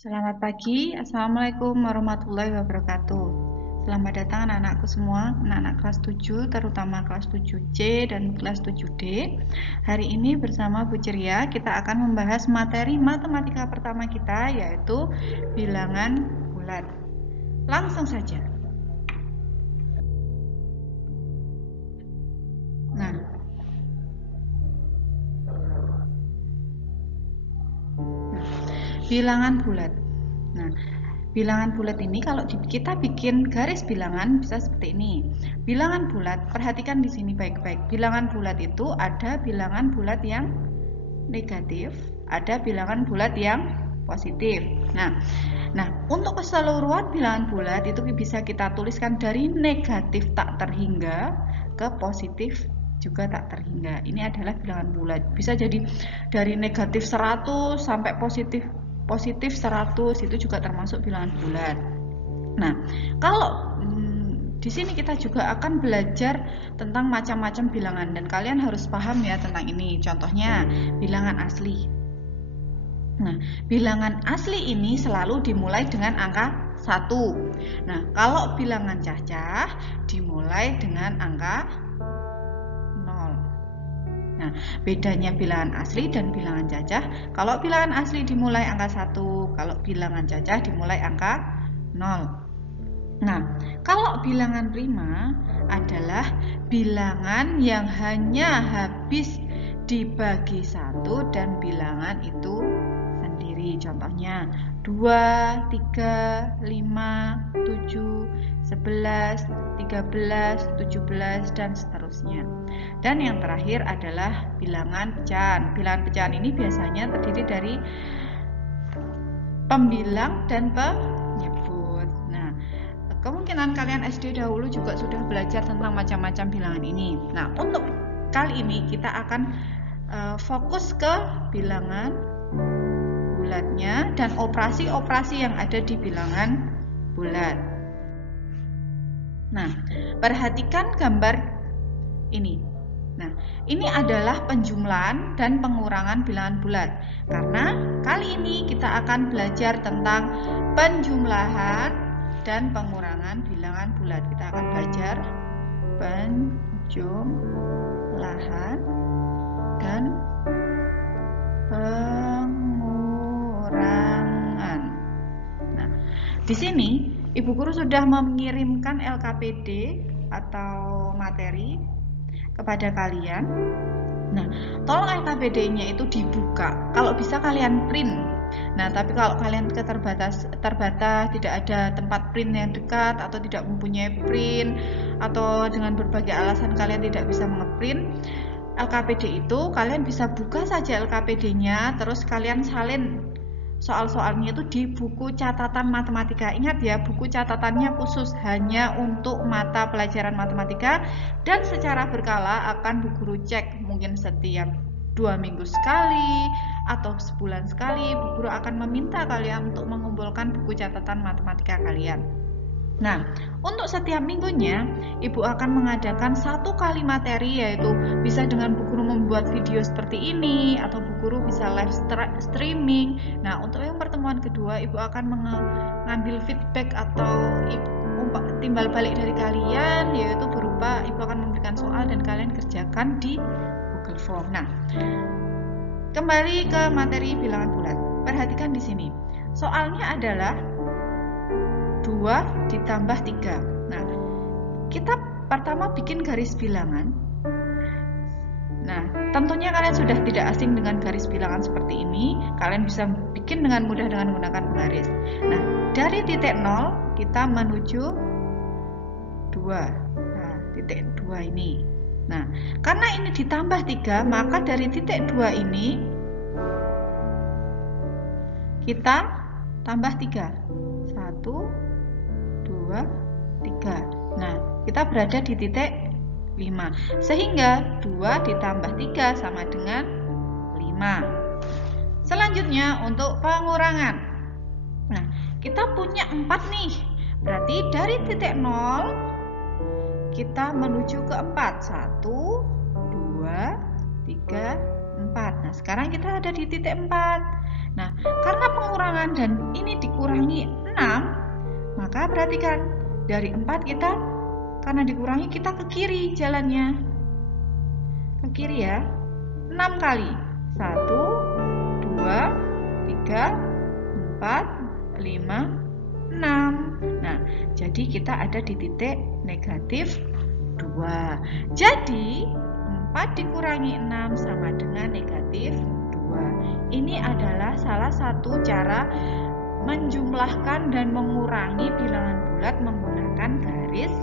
Selamat pagi, Assalamualaikum warahmatullahi wabarakatuh. Selamat datang anak-anakku semua, anak-anak kelas 7, terutama kelas 7C dan kelas 7D. Hari ini bersama Bu Ceria, kita akan membahas materi matematika pertama kita, yaitu bilangan bulat. Langsung saja. Nah, bilangan bulat. Nah, bilangan bulat ini kalau kita bikin garis bilangan bisa seperti ini. Bilangan bulat, perhatikan di sini baik-baik. Bilangan bulat itu ada bilangan bulat yang negatif, ada bilangan bulat yang positif. Nah, untuk keseluruhan bilangan bulat itu bisa kita tuliskan dari negatif tak terhingga ke positif juga tak terhingga. Ini adalah bilangan bulat. Bisa jadi dari negatif 100 sampai positif 100, itu juga termasuk bilangan bulat. Nah, kalau di sini kita juga akan belajar tentang macam-macam bilangan dan kalian harus paham ya tentang ini. Contohnya bilangan asli. Nah, bilangan asli ini selalu dimulai dengan angka 1. Nah, kalau bilangan cacah dimulai dengan angka 0. Nah, bedanya bilangan asli dan bilangan cacah, kalau bilangan asli dimulai angka 1, kalau bilangan cacah dimulai angka 0. Nah, kalau bilangan prima adalah bilangan yang hanya habis dibagi 1 dan bilangan itu sendiri. Contohnya 2, 3, 5, 7, 11, 13, 17, dan seterusnya. Dan yang terakhir adalah bilangan pecahan. Bilangan pecahan ini biasanya terdiri dari pembilang dan penyebut. Nah, kemungkinan kalian SD dahulu juga sudah belajar tentang macam-macam bilangan ini. Nah, untuk kali ini kita akan fokus ke bilangan bulatnya dan operasi-operasi yang ada di bilangan bulat. Nah, perhatikan gambar ini. Nah, ini adalah penjumlahan dan pengurangan bilangan bulat. Karena kali ini kita akan belajar tentang penjumlahan dan pengurangan bilangan bulat. Kita akan belajar penjumlahan dan pengurangan. Nah, di sini Ibu Guru sudah mengirimkan LKPD atau materi kepada kalian. Nah, tolong LKPD-nya itu dibuka. Kalau bisa kalian print. Nah, tapi kalau kalian terbatas tidak ada tempat print yang dekat atau tidak mempunyai print atau dengan berbagai alasan kalian tidak bisa mengeprint LKPD itu, kalian bisa buka saja LKPD-nya, terus kalian salin soal-soalnya itu di buku catatan matematika. Ingat ya, buku catatannya khusus hanya untuk mata pelajaran matematika dan secara berkala akan Bu Guru cek mungkin setiap 2 minggu sekali atau sebulan sekali. Bu Guru akan meminta kalian untuk mengumpulkan buku catatan matematika kalian. Nah, untuk setiap minggunya, Ibu akan mengadakan 1 kali materi, yaitu bisa dengan Bu Guru membuat video seperti ini, atau Bu Guru bisa live streaming. Nah, untuk yang pertemuan kedua, Ibu akan mengambil feedback atau timbal balik dari kalian, yaitu berupa Ibu akan memberikan soal dan kalian kerjakan di Google Form. Nah, kembali ke materi bilangan bulat. Perhatikan di sini. Soalnya adalah 2 ditambah 3. Nah, kita pertama bikin garis bilangan. Nah, tentunya kalian sudah tidak asing dengan garis bilangan seperti ini. Kalian bisa bikin dengan mudah dengan menggunakan garis. Nah, dari titik 0 kita menuju 2. Nah, titik 2 ini. Nah, karena ini ditambah 3, maka dari titik 2 ini kita tambah 3. 1, 2, 3. Nah, kita berada di titik 5. Sehingga 2 ditambah 3 sama dengan 5. Selanjutnya untuk pengurangan. Nah, kita punya 4 nih. Berarti dari titik 0 kita menuju ke 4. 1, 2, 3, 4. Nah, sekarang kita ada di titik 4. Nah, karena pengurangan 8 dan ini dikurangi 6, maka perhatikan dari 4 kita karena dikurangi kita ke kiri jalannya. Ke kiri ya. 6 kali. 1, 2, 3, 4, 5, 6. Nah, jadi kita ada di titik negatif 2. Jadi 4 dikurangi 6 sama dengan negatif 2. Ini adalah salah satu cara menjumlahkan dan mengurangi bilangan bulat menggunakan garis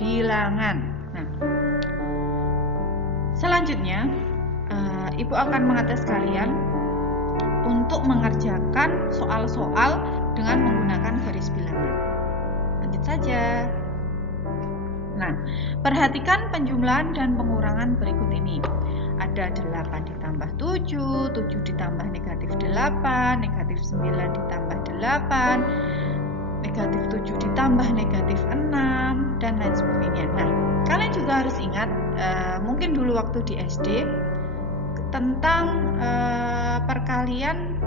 bilangan. Nah, selanjutnya Ibu akan mengatas kalian untuk mengerjakan soal-soal dengan menggunakan garis bilangan. Lanjut saja. Nah, perhatikan penjumlahan dan pengurangan berikut ini. Ada 8 ditambah 7, 7 ditambah negatif 8, negatif 9 ditambah 8, negatif 7 ditambah negatif 6, dan lain sebagainya. Nah, kalian juga harus ingat, mungkin dulu waktu di SD, tentang perkalian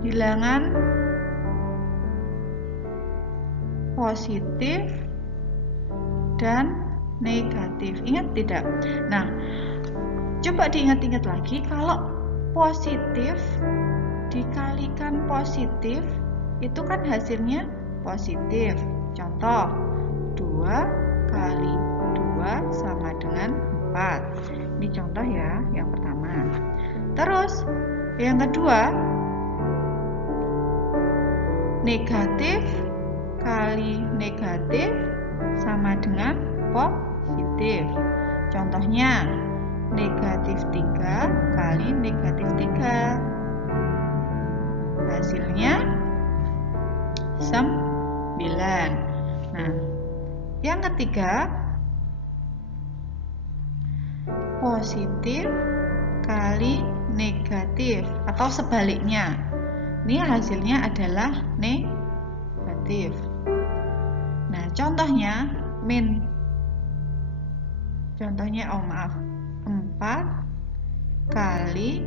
bilangan positif dan negatif. Ingat tidak? Nah, coba diingat-ingat lagi, kalau positif dikalikan positif itu kan hasilnya positif. Contoh, 2 kali 2 sama dengan 4. Ini contoh ya, yang pertama. Terus, yang kedua, negatif kali negatif sama dengan positif. Contohnya, negatif 3 kali negatif 3. Hasilnya 9. Nah, yang ketiga, positif kali negatif atau sebaliknya. Ini hasilnya adalah negatif. Nah, contohnya 4 kali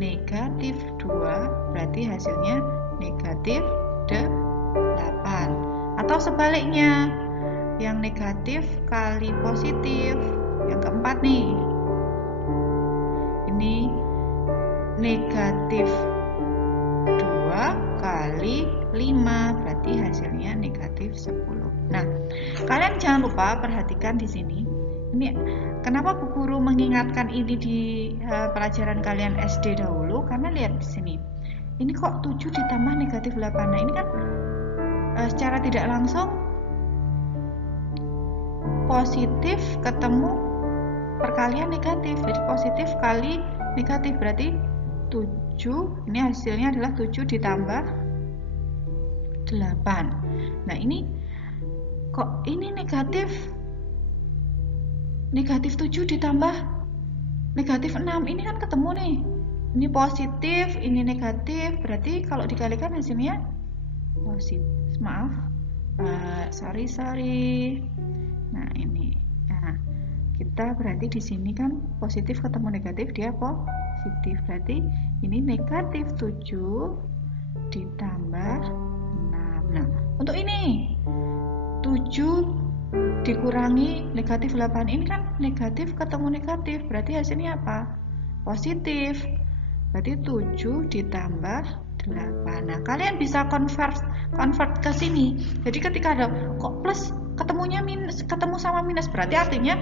negatif 2 berarti hasilnya negatif 8. Atau sebaliknya, yang negatif kali positif. Yang keempat nih, ini negatif 2 kali 5 berarti hasilnya negatif 10. Nah, kalian jangan lupa perhatikan di sini. Ini kenapa Bu Guru mengingatkan ini di pelajaran kalian SD dahulu? Karena lihat di sini. Ini kok 7 ditambah negatif 8. Nah, ini kan secara tidak langsung positif ketemu perkalian negatif. Jadi positif kali negatif berarti 7. Ini hasilnya adalah 7 ditambah 8. Nah, ini kok ini negatif 7 ditambah negatif 6. Ini kan ketemu nih. Ini positif, ini negatif. Berarti kalau dikalikan hasilnya positif. Maaf. Sorry. Nah, ini. Nah, kita berarti di sini kan positif ketemu negatif, dia positif. Berarti ini negatif 7 ditambah 6. Nah, untuk ini 7 dikurangi negatif 8, ini kan negatif ketemu negatif, berarti hasilnya apa? Positif. Berarti 7 ditambah 8. Nah, kalian bisa convert ke sini. Jadi ketika ada kok plus ketemunya minus, ketemu sama minus, berarti artinya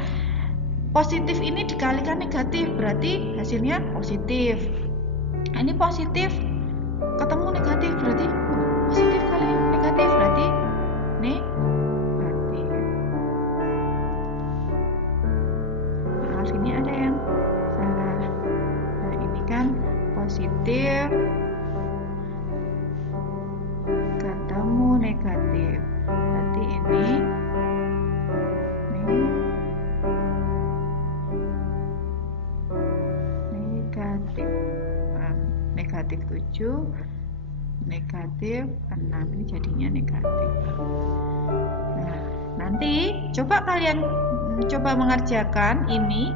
positif ini dikalikan negatif, berarti hasilnya positif. Nah, ini positif ketemu negatif, berarti positif kali negatif, berarti negatif. Maaf, ini ada yang salah. Nah, ini kan positif ketemu negatif, berarti ini negatif 7 negatif 6, ini jadinya negatif. Nah, nanti coba kalian mengerjakan ini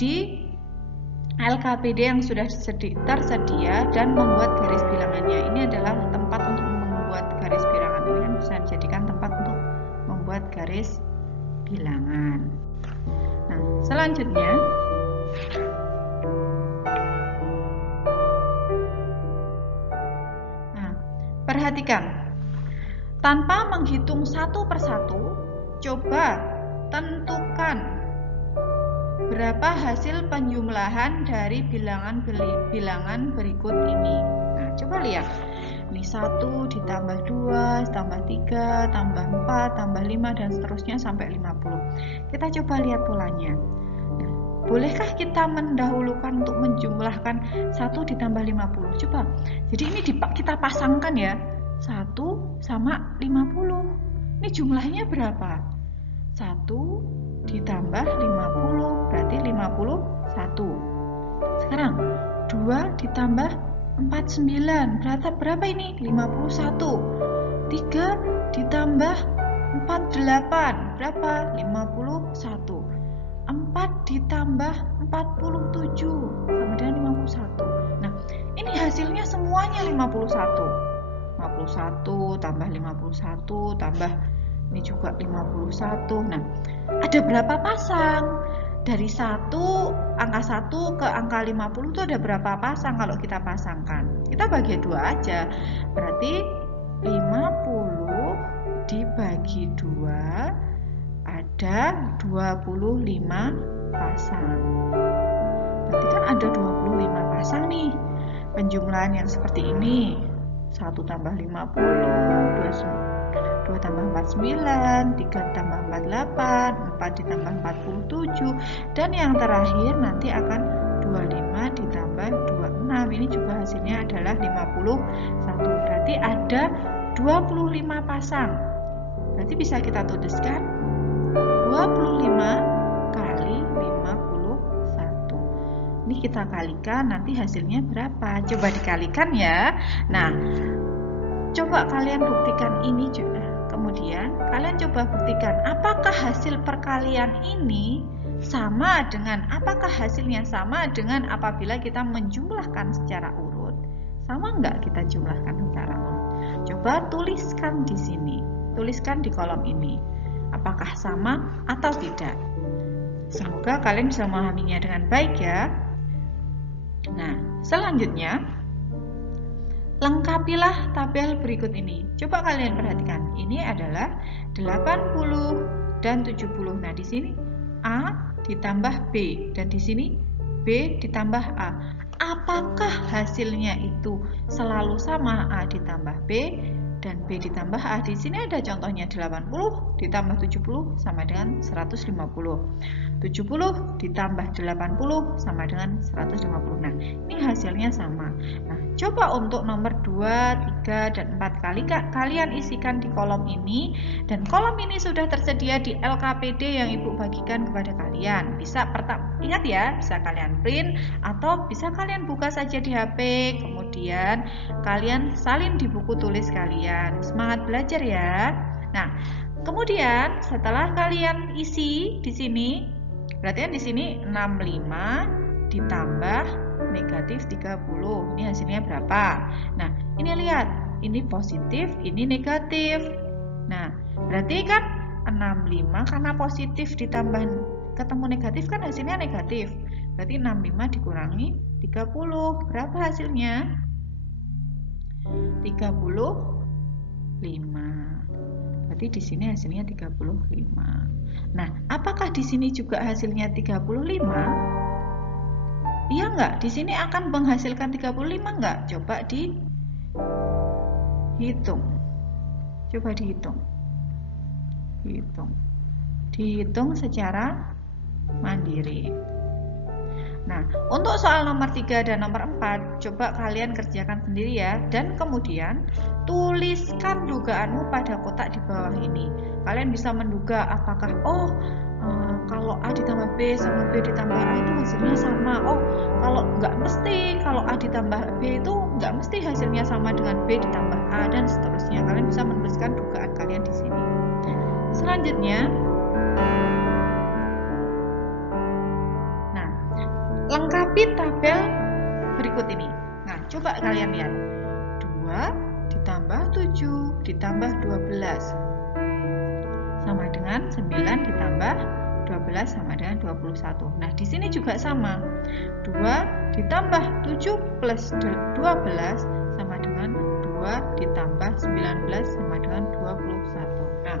di LKPD yang sudah tersedia dan membuat garis bilangannya. Ini adalah tempat untuk membuat garis bilangan. Ini kan bisa dijadikan tempat untuk membuat garis bilangan. Nah, selanjutnya perhatikan, tanpa menghitung satu persatu, coba tentukan berapa hasil penjumlahan dari bilangan berikut ini. Nah, coba lihat. Ini 1 ditambah 2, tambah 3, tambah 4, tambah 5, dan seterusnya sampai 50. Kita coba lihat polanya. Nah, bolehkah kita mendahulukan untuk menjumlahkan 1 ditambah 50? Coba. Jadi ini kita pasangkan ya. 1 sama 50. Ini jumlahnya berapa? 1 ditambah 50 berarti 51. Sekarang 2 ditambah 49 berapa ini? 51. 3 ditambah 48 berapa? 51. 4 ditambah 47 sama dengan 51. Nah, ini hasilnya semuanya 51. 51 tambah 51 tambah ini juga 51. Nah, ada berapa pasang? Dari angka 1 ke angka 50 itu ada berapa pasang kalau kita pasangkan? Kita bagi 2 aja. Berarti 50 dibagi 2 ada 25 pasang. Berarti kan ada 25 pasang nih. Penjumlahan yang seperti ini. 1 tambah 50, 2 tambah 49, 3 tambah 48, 4 ditambah 47, dan yang terakhir nanti akan 25 ditambah 26. Ini juga hasilnya adalah 51. Berarti ada 25 pasang. Berarti bisa kita tuliskan 25 kali 51. Ini kita kalikan, nanti hasilnya berapa? Coba dikalikan ya. Nah, coba kalian buktikan ini juga. Kemudian kalian coba buktikan apakah hasil perkalian ini apakah hasilnya sama dengan apabila kita menjumlahkan secara urut? Sama enggak kita jumlahkan secara urut? Coba tuliskan di sini, tuliskan di kolom ini. Apakah sama atau tidak? Semoga kalian bisa memahaminya dengan baik ya. Nah, selanjutnya lengkapilah tabel berikut ini. Coba kalian perhatikan. Ini adalah 80 dan 70. Nah, di sini A ditambah B dan di sini B ditambah A. Apakah hasilnya itu selalu sama? A ditambah B dan B ditambah A. Di sini ada contohnya 80 ditambah 70 sama dengan 150. 70 ditambah 80 sama dengan 150. Nah, ini hasilnya sama. Nah, coba untuk nomor 2, 3, dan 4 kalian isikan di kolom ini, dan kolom ini sudah tersedia di LKPD yang Ibu bagikan kepada kalian. Bisa ingat ya, bisa kalian print atau bisa kalian buka saja di HP, kemudian kalian salin di buku tulis kalian. Semangat belajar ya. Nah, kemudian setelah kalian isi di sini, berarti kan di sini 65 ditambah negatif 30. Ini hasilnya berapa? Nah, ini lihat, ini positif, ini negatif. Nah, berarti kan 65 karena positif ditambah ketemu negatif kan hasilnya negatif. Berarti 65 dikurangi 30. Berapa hasilnya? 35. Berarti di sini hasilnya 35. Nah, apakah di sini juga hasilnya 35? Iya enggak? Di sini akan menghasilkan 35 enggak? Coba dihitung. Coba dihitung. Dihitung secara mandiri. Nah, untuk soal nomor 3 dan nomor 4, coba kalian kerjakan sendiri ya. Dan kemudian tuliskan dugaanmu pada kotak di bawah ini. Kalian bisa menduga apakah kalau A ditambah B sama B ditambah A itu hasilnya sama. Kalau nggak mesti, kalau A ditambah B itu nggak mesti hasilnya sama dengan B ditambah A, dan seterusnya. Kalian bisa menuliskan dugaan kalian di sini. Selanjutnya, lengkapi lengkapi tabel berikut ini. Nah, coba kalian lihat. 2 ditambah 7 ditambah 12 sama dengan 9 ditambah 12 sama dengan 21. Nah, di sini juga sama. 2 ditambah 7 plus 12 sama dengan 2 ditambah 19 sama dengan 21. Nah,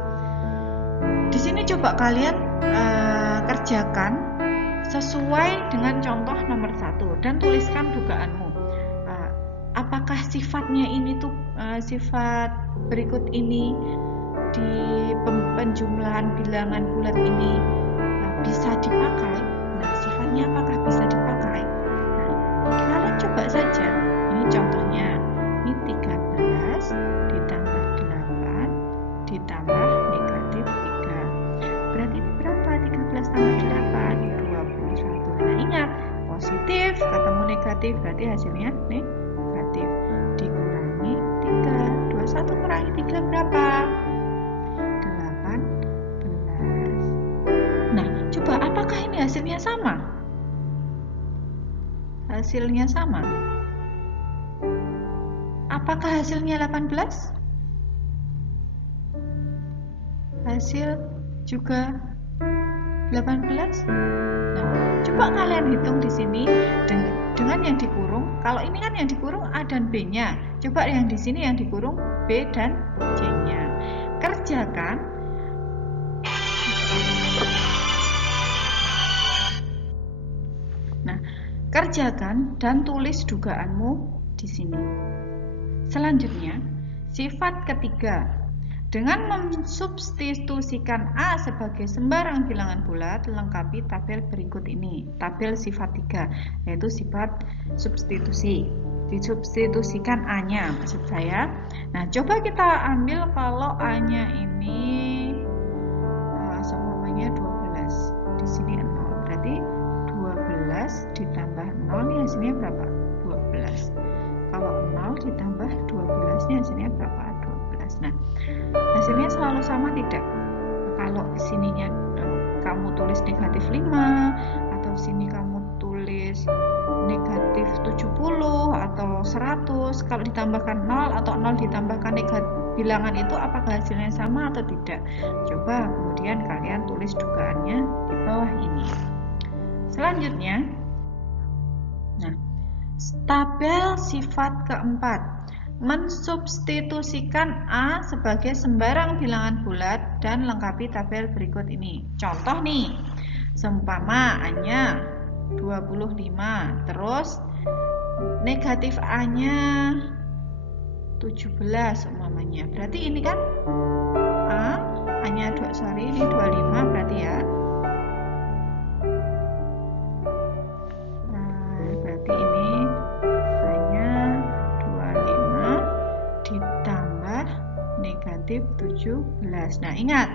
di sini coba kalian kerjakan sesuai dengan contoh nomor 1 dan tuliskan dugaanmu. Apakah sifatnya ini tuh sifat berikut ini di penjumlahan bilangan bulat ini bisa dipakai? Nah, sifatnya apakah bisa dipakai? Nah, kalian coba saja. Ini contohnya. Ini 13 ditambah 8 ditambah negatif 3. Berarti ini berapa? 13 tambah 8, 21. Nah, ingat, positif ketemu negatif, berarti hasilnya negatif. Dikurangi 3. 21 kurangi 3 berapa? 18. Nah, coba apakah ini hasilnya sama? Hasilnya sama. Apakah hasilnya 18? Hasil juga 18. Nah, coba kalian hitung di sini dengan yang dikurung. Kalau ini kan yang dikurung A dan B-nya. Coba yang di sini yang dikurung B dan C-nya. Kerjakan. Nah, kerjakan dan tulis dugaanmu di sini. Selanjutnya, sifat ketiga. Dengan mensubstitusikan A sebagai sembarang bilangan bulat, lengkapi tabel berikut ini. Tabel sifat 3, yaitu sifat substitusi. Disubstitusikan A-nya, maksud saya. Nah, coba kita ambil kalau A-nya ini semuanya 12. Di sini 0. Berarti 12 ditambah 0 ini hasilnya berapa? 12. Kalau 0 ditambah 12 ini hasilnya berapa? 12. Nah, hasilnya selalu sama tidak? Kalau di sininya kamu tulis negatif 5 atau sini kamu tulis negatif 70 atau 100, kalau ditambahkan 0 atau 0 ditambahkan negatif bilangan itu apakah hasilnya sama atau tidak? Coba kemudian kalian tulis dugaannya di bawah ini. Selanjutnya, nah, tabel sifat keempat. Mensubstitusikan A sebagai sembarang bilangan bulat dan lengkapi tabel berikut ini. Contoh nih, seumpama A-nya 25, terus negatif A-nya 17 umpamanya. Berarti ini kan A-nya ini 25 berarti ya. Berarti ini negatif 17. Nah, ingat,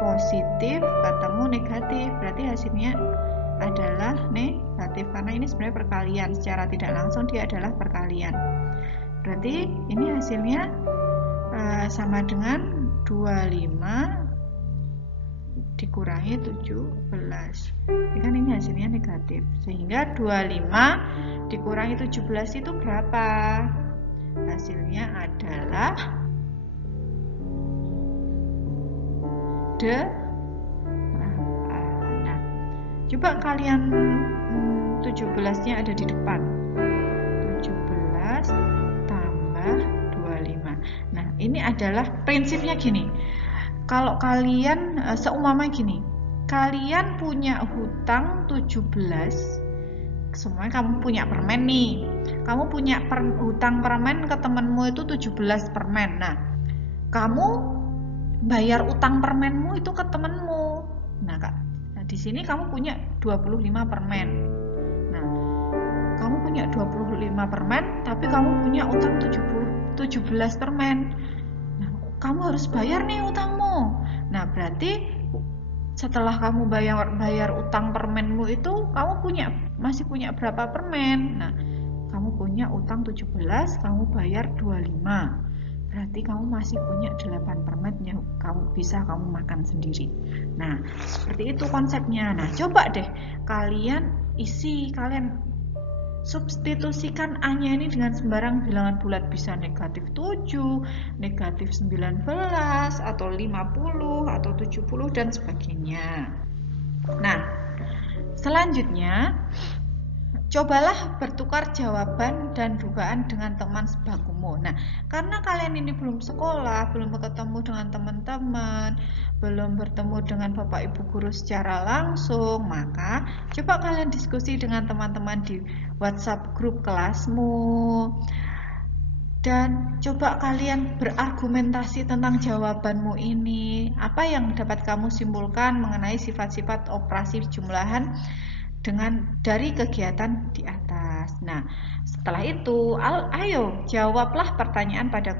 positif ketemu negatif, berarti hasilnya adalah negatif karena ini sebenarnya perkalian, secara tidak langsung dia adalah perkalian. Berarti ini hasilnya sama dengan 25 dikurangi 17. Kan ini hasilnya negatif. Sehingga 25 dikurangi 17 itu berapa? Hasilnya adalah nah, coba kalian 17-nya ada di depan. 17 tambah 25. Nah, ini adalah prinsipnya gini. Kalau kalian seumpama gini, kalian punya hutang 17, semuanya kamu punya permen nih. Kamu punya hutang permen ke temenmu itu 17 permen. Nah, kamu bayar utang permenmu itu ke temenmu. Nah, di sini kamu punya 25 permen. Nah, kamu punya 25 permen, tapi kamu punya utang 17 permen. Nah, kamu harus bayar nih utangmu. Nah, berarti setelah kamu bayar utang permenmu itu, kamu masih punya berapa permen? Nah, kamu punya utang 17, kamu bayar 25. Berarti kamu masih punya 8 permen yang kamu makan sendiri. Nah, seperti itu konsepnya. Nah, coba deh kalian isi, kalian Substitusikan A-nya ini dengan sembarang bilangan bulat, bisa negatif 7, negatif 19, atau 50, atau 70, dan sebagainya. Nah, selanjutnya, cobalah bertukar jawaban dan dugaan dengan teman sebakumu. Nah, karena kalian ini belum sekolah, belum ketemu dengan teman-teman, belum bertemu dengan Bapak Ibu guru secara langsung, maka coba kalian diskusi dengan teman-teman di WhatsApp grup kelasmu. Dan coba kalian berargumentasi tentang jawabanmu ini. Apa yang dapat kamu simpulkan mengenai sifat-sifat operasi jumlahan dari kegiatan di atas. Nah, setelah itu, ayo jawablah pertanyaan pada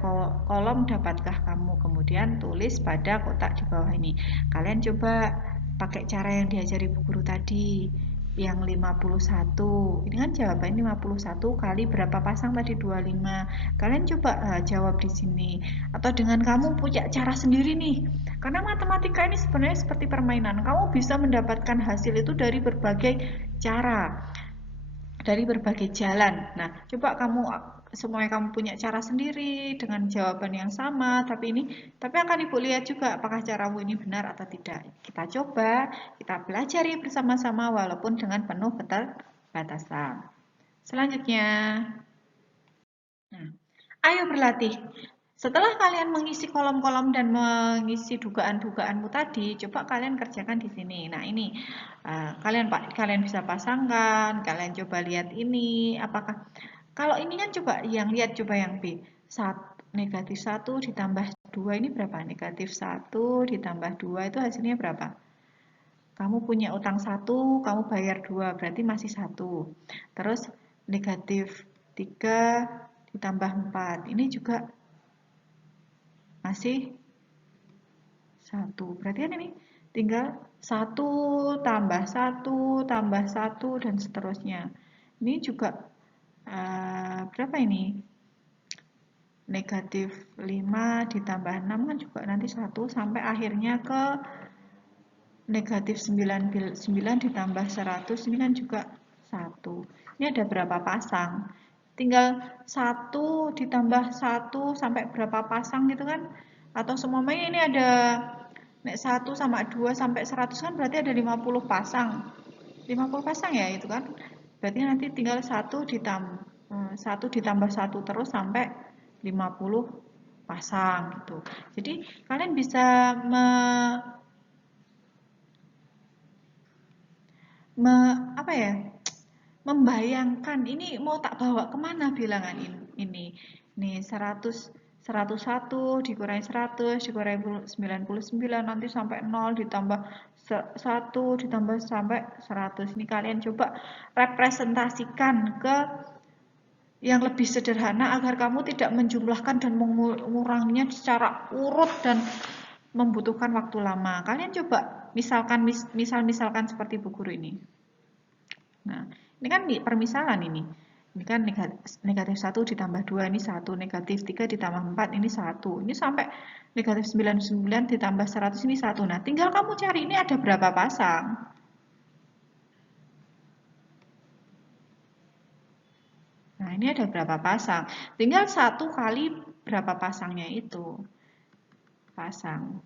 kolom dapatkah kamu. Kemudian tulis pada kotak di bawah ini. Kalian coba pakai cara yang diajari Bu Guru tadi, yang 51. Ini kan jawaban 51 kali berapa pasang tadi? 25. Kalian coba jawab di sini. Atau dengan kamu punya cara sendiri nih. Karena matematika ini sebenarnya seperti permainan. Kamu bisa mendapatkan hasil itu dari berbagai cara, dari berbagai jalan. Nah, coba semuanya kamu punya cara sendiri dengan jawaban yang sama, tapi akan Ibu lihat juga apakah caramu ini benar atau tidak. Kita coba, kita pelajari bersama-sama walaupun dengan penuh keterbatasan. Selanjutnya, nah, ayo berlatih. Setelah kalian mengisi kolom-kolom dan mengisi dugaan-dugaanmu tadi, coba kalian kerjakan di sini. Nah, ini kalian bisa pasangkan, kalian coba lihat ini, apakah kalau ini kan coba yang B. Negatif 1 ditambah 2 ini berapa? Negatif 1 ditambah 2 itu hasilnya berapa? Kamu punya utang 1, kamu bayar 2, berarti masih 1. Terus negatif 3 ditambah 4, ini juga masih 1. Berarti kan ini tinggal 1 tambah 1 tambah 1 dan seterusnya. Ini juga berapa ini? Negatif 5 ditambah 6 kan juga nanti 1 sampai akhirnya ke negatif 9 ditambah 100, ini kan juga 1. Ini ada berapa pasang? Tinggal 1 ditambah 1 sampai berapa pasang gitu kan? Atau semuanya ini ada 1 sama 2 sampai 100 kan berarti ada 50 pasang. 50 pasang ya itu kan? Berarti nanti tinggal 1 ditambah 1 terus sampai 50 pasang gitu. Jadi kalian bisa membayangkan ini mau tak bawa kemana bilangan ini. Nih 101 dikurangi 100 dikurangi 99 nanti sampai 0 ditambah 1 ditambah sampai 100. Ini kalian coba representasikan ke yang lebih sederhana agar kamu tidak menjumlahkan dan menguranginya secara urut dan membutuhkan waktu lama. Kalian coba misalkan seperti Bu Guru ini. Nah, ini kan permisalan ini. Ini kan negatif 1 ditambah 2, ini 1. Negatif 3 ditambah 4, ini 1. Ini sampai negatif 99 ditambah 100, ini 1. Nah, tinggal kamu cari ini ada berapa pasang. Nah, ini ada berapa pasang. Tinggal 1 kali berapa pasangnya itu. Pasang.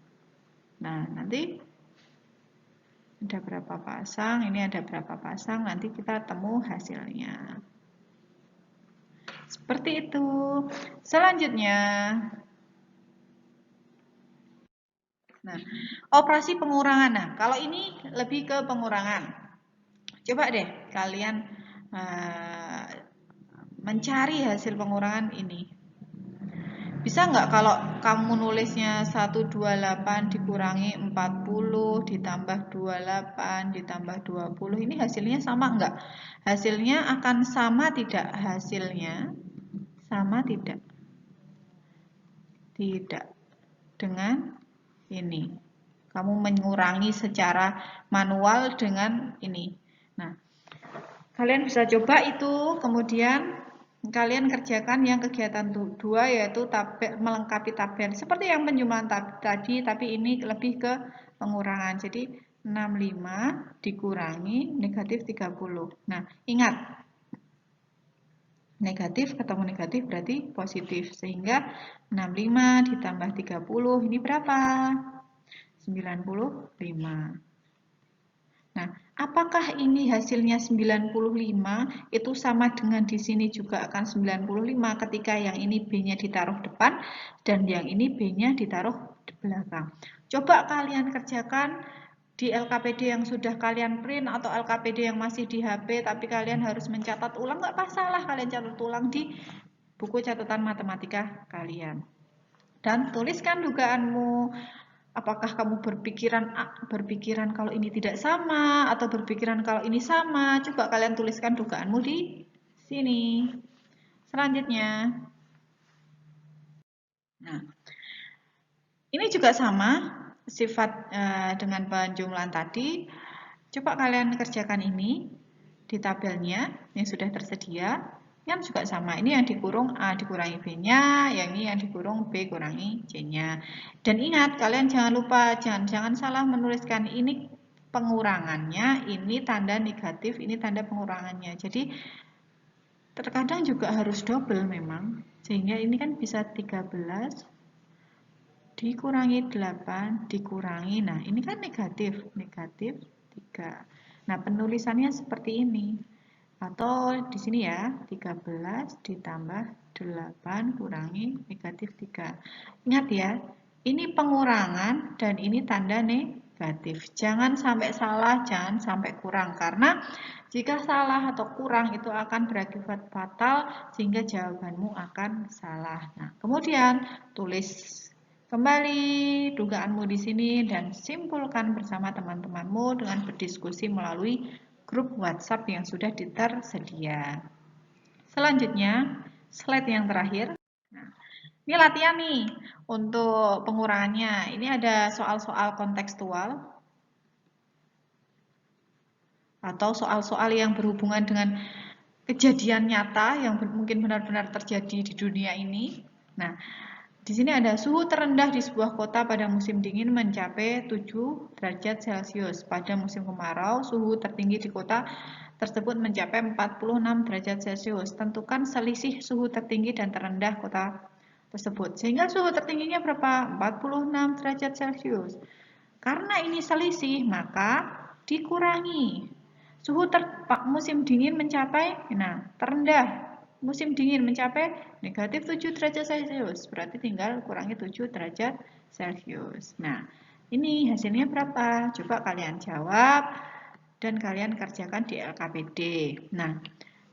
Nah, nanti ada berapa pasang, ini ada berapa pasang, nanti kita temu hasilnya. Seperti itu. Selanjutnya, nah, operasi pengurangan. Nah, kalau ini lebih ke pengurangan. Coba deh kalian mencari hasil pengurangan ini. Bisa nggak kalau kamu nulisnya 128 dikurangi 40 ditambah 28 ditambah 20, ini hasilnya sama nggak? Hasilnya akan sama tidak? Hasilnya sama tidak? Tidak. Dengan ini. Kamu mengurangi secara manual dengan ini. Nah, kalian bisa coba itu, kemudian kalian kerjakan yang kegiatan 2 yaitu melengkapi tabel. Seperti yang penjumlahan tadi, tapi ini lebih ke pengurangan. Jadi 65 dikurangi negatif 30. Nah, ingat, Negatif ketemu negatif berarti positif. Sehingga 65 ditambah 30 ini berapa? 95. Nah, apakah ini hasilnya 95 itu sama dengan di sini juga akan 95 ketika yang ini B-nya ditaruh depan dan yang ini B-nya ditaruh di belakang. Coba kalian kerjakan di LKPD yang sudah kalian print atau LKPD yang masih di HP tapi kalian harus mencatat ulang, nggak masalah kalian catat ulang di buku catatan matematika kalian. Dan tuliskan dugaanmu. Apakah kamu berpikiran kalau ini tidak sama atau berpikiran kalau ini sama? Coba kalian tuliskan dugaanmu di sini. Selanjutnya. Nah, ini juga sama sifat dengan penjumlahan tadi. Coba kalian kerjakan ini di tabelnya yang sudah tersedia. Yang juga sama, ini yang dikurung A dikurangi B-nya, yang ini yang dikurung B kurangi C-nya. Dan ingat, kalian jangan lupa, jangan salah menuliskan ini pengurangannya, ini tanda negatif, ini tanda pengurangannya. Jadi terkadang juga harus double memang, sehingga ini kan bisa 13 dikurangi 8 dikurangi, nah ini kan negatif 3. Nah penulisannya seperti ini. Atau di sini ya, 13 ditambah 8 kurangi negatif 3. Ingat ya, ini pengurangan dan ini tanda negatif. Jangan sampai salah, jangan sampai kurang. Karena jika salah atau kurang itu akan berakibat fatal sehingga jawabanmu akan salah. Nah, kemudian tulis kembali dugaanmu di sini dan simpulkan bersama teman-temanmu dengan berdiskusi melalui grup WhatsApp yang sudah tersedia. Selanjutnya, slide yang terakhir. Nah, ini latihan nih untuk pengurangannya. Ini ada soal-soal kontekstual atau soal-soal yang berhubungan dengan kejadian nyata yang mungkin benar-benar terjadi di dunia ini. Nah, di sini ada suhu terendah di sebuah kota pada musim dingin mencapai 7 derajat Celcius. Pada musim kemarau, suhu tertinggi di kota tersebut mencapai 46 derajat Celcius. Tentukan selisih suhu tertinggi dan terendah kota tersebut. Sehingga suhu tertingginya berapa? 46 derajat Celcius. Karena ini selisih, maka dikurangi. Suhu musim dingin mencapai, terendah musim dingin mencapai negatif 7 derajat Celcius. Berarti tinggal kurangi 7 derajat Celcius. Nah, ini hasilnya berapa? Coba kalian jawab dan kalian kerjakan di LKPD. Nah,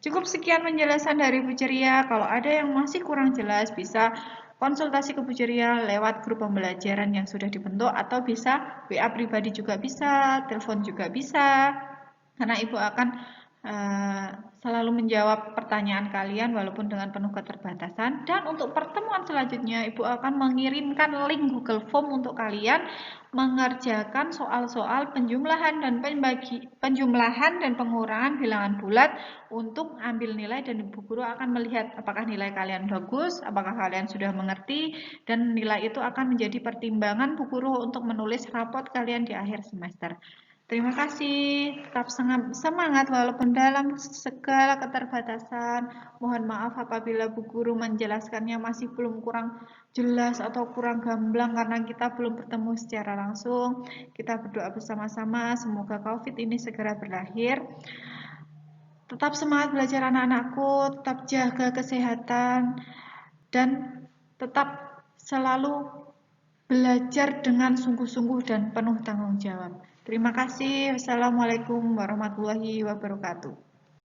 cukup sekian penjelasan dari Bu Ceria. Kalau ada yang masih kurang jelas, bisa konsultasi ke Bu Ceria lewat grup pembelajaran yang sudah dibentuk atau bisa WA pribadi juga bisa, telepon juga bisa. Karena Ibu akan selalu menjawab pertanyaan kalian walaupun dengan penuh keterbatasan. Dan untuk pertemuan selanjutnya Ibu akan mengirimkan link Google Form untuk kalian mengerjakan soal-soal penjumlahan dan pengurangan bilangan bulat untuk ambil nilai, dan Ibu Guru akan melihat apakah nilai kalian bagus, apakah kalian sudah mengerti, dan nilai itu akan menjadi pertimbangan Bu Guru untuk menulis rapot kalian di akhir semester. Terima kasih, tetap semangat walaupun dalam segala keterbatasan. Mohon maaf apabila Bu Guru menjelaskannya masih kurang jelas atau kurang gamblang karena kita belum bertemu secara langsung. Kita berdoa bersama-sama semoga COVID ini segera berakhir. Tetap semangat belajar anak-anakku, tetap jaga kesehatan, dan tetap selalu belajar dengan sungguh-sungguh dan penuh tanggung jawab. Terima kasih. Wassalamualaikum warahmatullahi wabarakatuh.